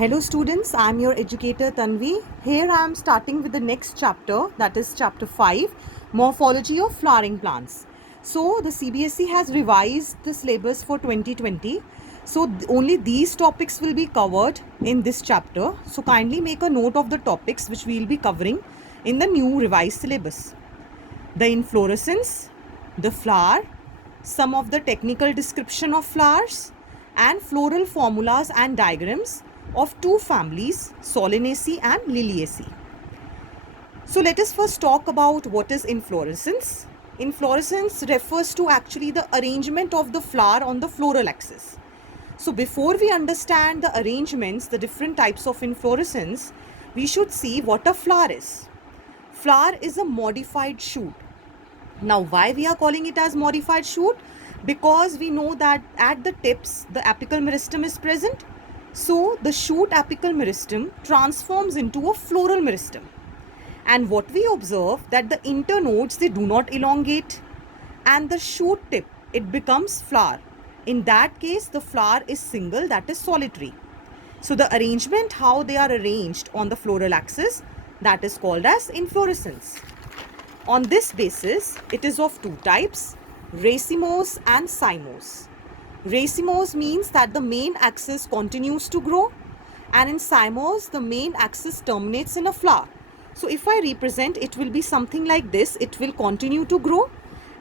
Hello students, I am your educator Tanvi. Here I am starting with the next chapter, that is chapter 5, Morphology of Flowering Plants. So the CBSE has revised the syllabus for 2020. So only these topics will be covered in this chapter. So kindly make a note of the topics which we will be covering in the new revised syllabus. The inflorescence, the flower, some of the technical description of flowers, and floral formulas and diagrams of two families, Solanaceae and Liliaceae. So let us first talk about what is inflorescence. Inflorescence refers to actually the arrangement of the flower on the floral axis. So before we understand the arrangements, the different types of inflorescence, we should see what a flower is. Flower is a modified shoot. Now, why we are calling it as modified shoot? Because we know that at the tips, the apical meristem is present. So, the shoot apical meristem transforms into a floral meristem. And what we observe that the internodes, they do not elongate. And the shoot tip, it becomes flower. In that case, the flower is single, that is solitary. So, the arrangement, how they are arranged on the floral axis, that is called as inflorescence. On this basis, it is of two types, racemose and cymose. Racemose means that the main axis continues to grow, and in cymose, the main axis terminates in a flower. So if I represent, it will be something like this. It will continue to grow,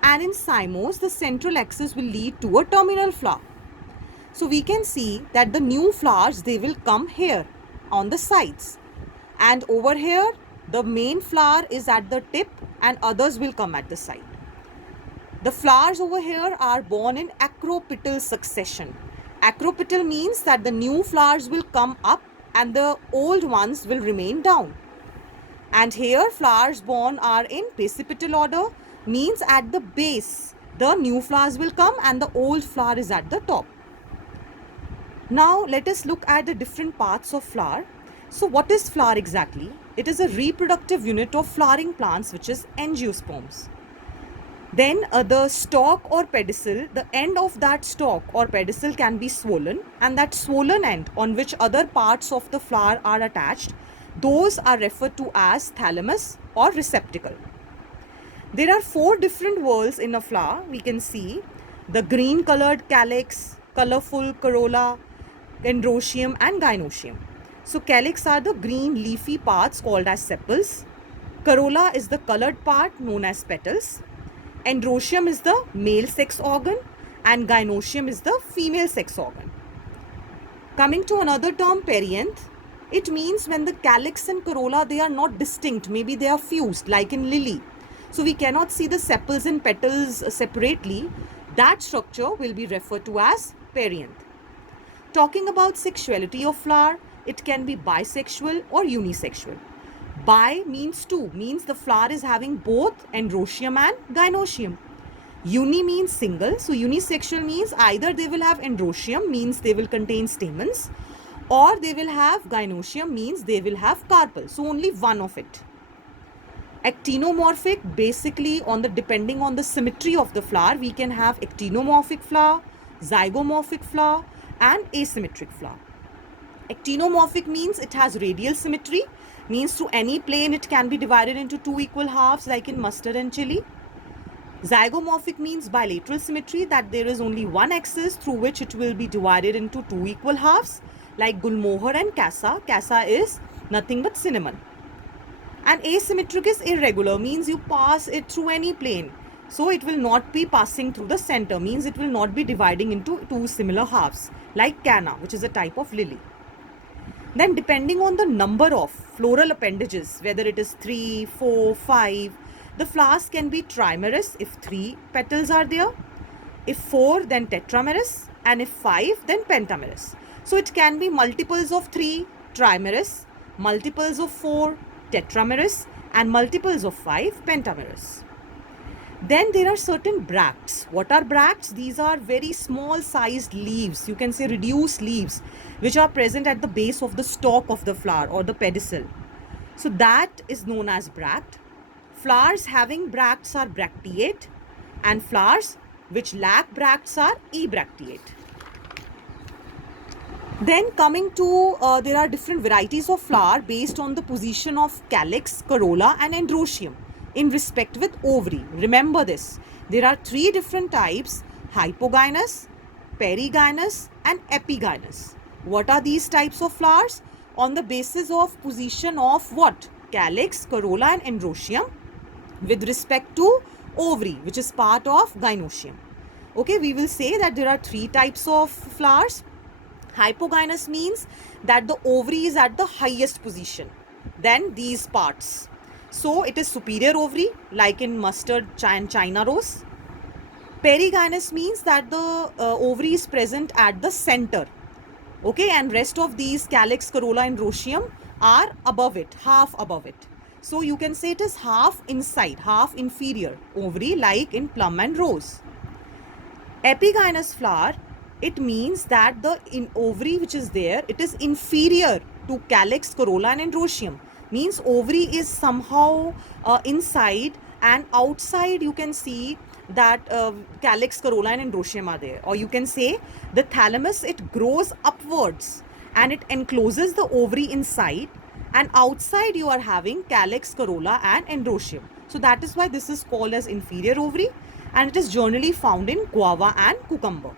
and in cymose, the central axis will lead to a terminal flower. So we can see that the new flowers, they will come here on the sides, and over here, the main flower is at the tip and others will come at the side. The flowers over here are born in acropetal succession. Acropetal means that the new flowers will come up and the old ones will remain down. And here flowers born are in basipetal order, means at the base the new flowers will come and the old flower is at the top. Now let us look at the different parts of flower. So what is flower exactly? It is a reproductive unit of flowering plants, which is angiosperms. Then the stalk or pedicel, the end of that stalk or pedicel can be swollen, and that swollen end on which other parts of the flower are attached, those are referred to as thalamus or receptacle. There are four different whorls in a flower. We can see the green colored calyx, colorful corolla, androecium and gynoecium. So calyx are the green leafy parts called as sepals. Corolla is the colored part known as petals. Androecium is the male sex organ and gynoecium is the female sex organ. Coming to another term, perianth, it means when the calyx and corolla, they are not distinct, maybe they are fused like in lily. So we cannot see the sepals and petals separately. That structure will be referred to as perianth. Talking about sexuality of flower, it can be bisexual or unisexual. Bi means two, means the flower is having both androecium and gynoecium. Uni means single, so unisexual means either they will have androecium, means they will contain stamens, or they will have gynoecium, means they will have carpel, so only one of it. Actinomorphic, basically depending on the symmetry of the flower, we can have actinomorphic flower, zygomorphic flower and asymmetric flower. Actinomorphic means it has radial symmetry, means through any plane it can be divided into two equal halves like in mustard and chili. Zygomorphic means bilateral symmetry, that there is only one axis through which it will be divided into two equal halves like gulmohar and casa. Casa is nothing but cinnamon. And asymmetric is irregular, means you pass it through any plane. So it will not be passing through the center, means it will not be dividing into two similar halves like canna, which is a type of lily. Then depending on the number of floral appendages, whether it is 3, 4, 5, the flowers can be trimerous if 3 petals are there. If 4, then tetramerous, and if 5, then pentamerous. So it can be multiples of 3, trimerous, multiples of 4, tetramerous, and multiples of 5, pentamerous. Then there are certain bracts. What are bracts? These are very small sized leaves, you can say reduced leaves, which are present at the base of the stalk of the flower or the pedicel. So that is known as bract. Flowers having bracts are bracteate, and flowers which lack bracts are ebracteate. Then coming to, there are different varieties of flower based on the position of calyx, corolla and androecium in respect with ovary. Remember this. There are three different types: hypogynous, perigynous and epigynous. What are these types of flowers? On the basis of position of what? Calyx, corolla and androecium with respect to ovary, which is part of gynoecium. Okay, we will say that there are three types of flowers. Hypogynous means that the ovary is at the highest position than these parts. So it is superior ovary, like in mustard and China rose. Perigynous means that the ovary is present at the center. Okay, and rest of these calyx, corolla and androecium are above it, half above it. So you can say it is half inside, half inferior ovary, like in plum and rose. Epigynous flower, it means that the ovary which is there, it is inferior to calyx, corolla and androecium. Means ovary is somehow inside, and outside you can see that calyx, corolla and androecium are there. Or you can say the thalamus, it grows upwards and it encloses the ovary inside, and outside you are having calyx, corolla and androecium. So that is why this is called as inferior ovary, and it is generally found in guava and cucumber.